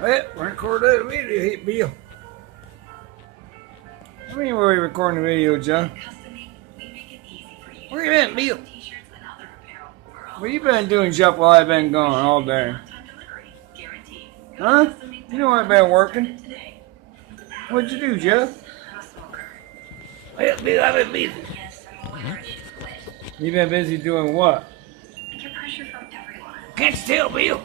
Well, we're recording a video, hey, Bill. I mean, we're recording a video, John. Where you been, Bill? What you been doing, Jeff, while I've been gone all day? Huh? You know I've been working. What'd you do, Jeff? Well, Bill, I've been busy. You been busy doing what? Can't you tell, Bill?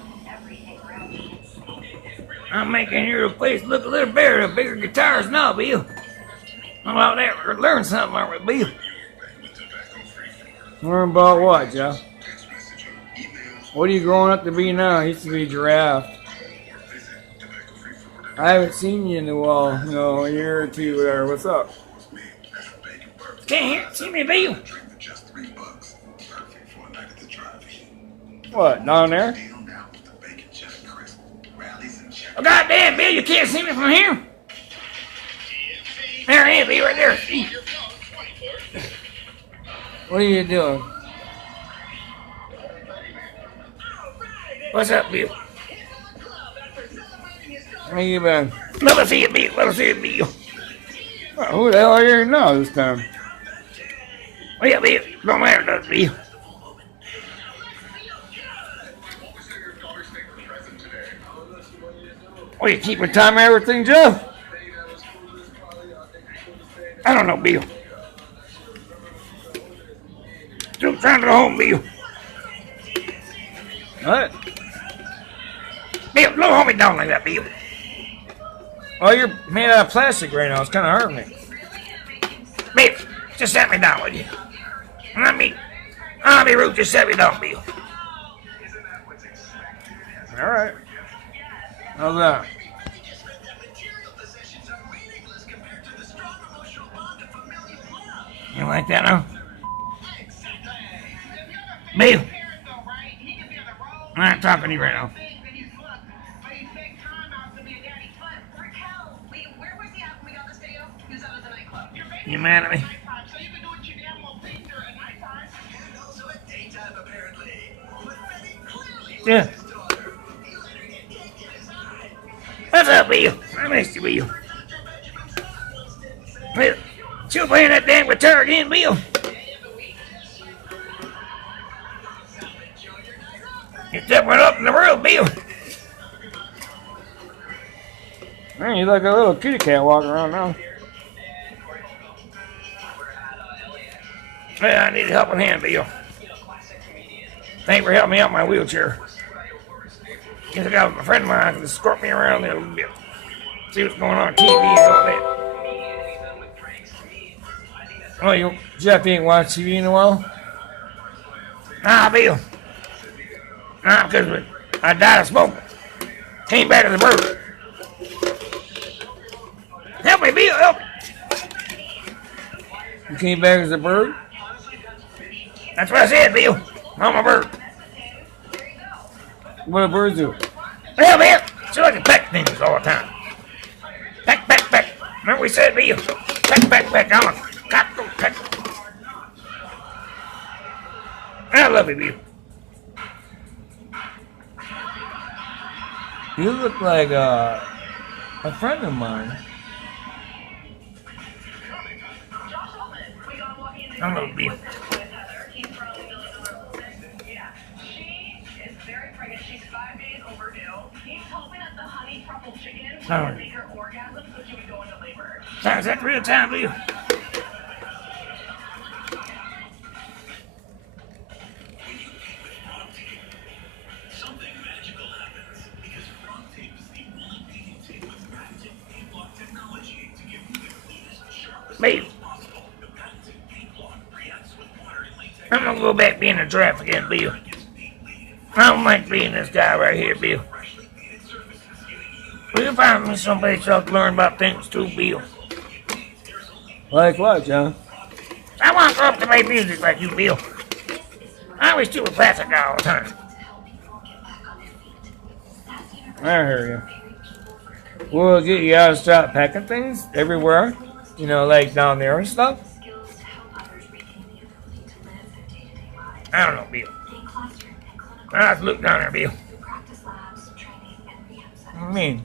I'm making your place look a little better, bigger guitars now, Bill. How about that? We're learning something, aren't we, Bill? Learn about what, Jeff? What are you growing up to be now? I used to be a giraffe. I haven't seen you in a while, a year or two, whatever. What's up? Can't see me, Bill. What, down there? Oh, goddamn, Bill, you can't see me from here? There he is, Bill, right there. What are you doing? What's up, Bill? How you been? Let us see it, Bill. Let us see it, Bill. Well, who the hell are you now this time? Well, Bill, don't matter, does it, Bill? Oh, you keeping time of everything, Joe? I don't know, Bill. Still trying to go home, Bill. What? Bill, don't hold me down like that, Bill. Oh, you're made out of plastic right now. It's kind of hurting me. Bill, just set me down, would you? I'll be rude. Just set me down, Bill. All right. How's that? You like that now? Bill. I'm not talking to you right now. You mad at me? Yeah. What's up, Bill? I missed you, Bill. Bill, still playing that damn guitar again, Bill? You're stepping up in the world, Bill. Man, you like a little kitty cat walking around now. Well, I need a helping hand, Bill. Thanks for helping me out in my wheelchair. Guess I got a friend of mine to escort me around there a little bit. See what's going on TV and all that. Oh, Jeff, you ain't watched TV in a while? Nah, Bill. Nah, because I died of smoke. Came back as a bird. Help me, Bill, help me. You came back as a bird? That's what I said, Bill. I'm a bird. What do birds do? Well, Bill, so I can peck things all the time. Peck, peck, peck. Remember we said, Bill? Peck, peck, peck. I'm a cockroach peck. I love you, Bill. You look like a friend of mine. I love you, Bill. Sorry. Is that real time, Bill? Bill, I'm gonna go back being a giraffe again, Bill. I don't like being this guy right here, Bill. Will you find me someplace else to learn about things too, Bill? Like what, John? I want to grow up to make music like you, Bill. I always do a plastic guy all the time. I hear you. We'll get you out to start packing things everywhere. Like down there and stuff. I don't know, Bill. I have to look down there, Bill. mean?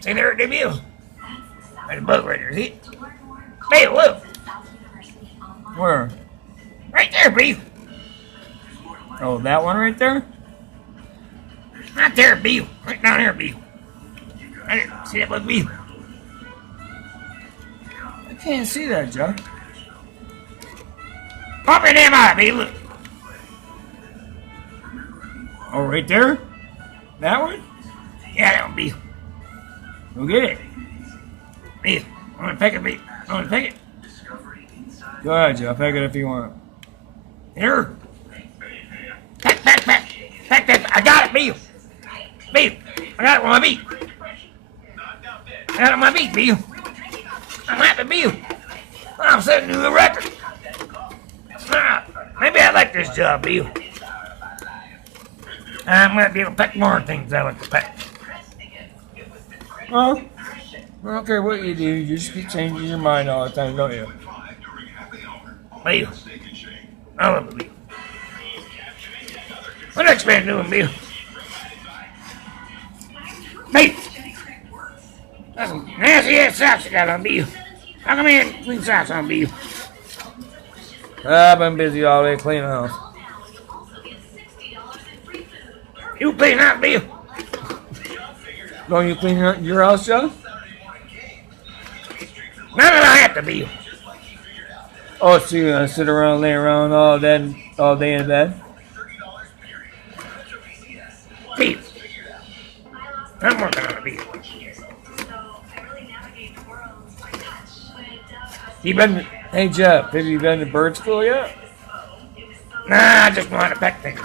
See there, Bill? There's a bug right there, see? Bill, look. Where? Right there, Bill. Oh, that one right there? Right there, Bill. Right down there, Bill. Right there. See that bug, Bill? I can't see that, Joe. Pop your damn eye, Bill. Look. Oh, right there? That one? Yeah, that one, Bill. Go get it. Bill, I'm gonna pick it, Bill. I'm gonna pick it. Go ahead, Joe. Pick it if you want. Here. Pack. I got it, Bill. Bill, I got it on my beat. I got it on my beat, Bill. I'm happy, Bill. I'm setting you a record. Maybe I like this job, Bill. I might be able to pack more things I like to pack. Well, I don't care what you do. You just keep changing your mind all the time, don't you? Bill. I love it, Bill. What next man doing, Bill? Bill! That's some nasty ass socks you got on, Bill. How come you ain't clean socks on, Bill? I've been busy all day cleaning house. You clean out, Bill? Don't you clean your house, Joe? None that I have to, Bill. Oh, so you're gonna sit around, lay around all day in bed? Bill. I'm working on it, Bill. Hey Jeff, have you been to bird school yet? Nah, I just know how to pack things.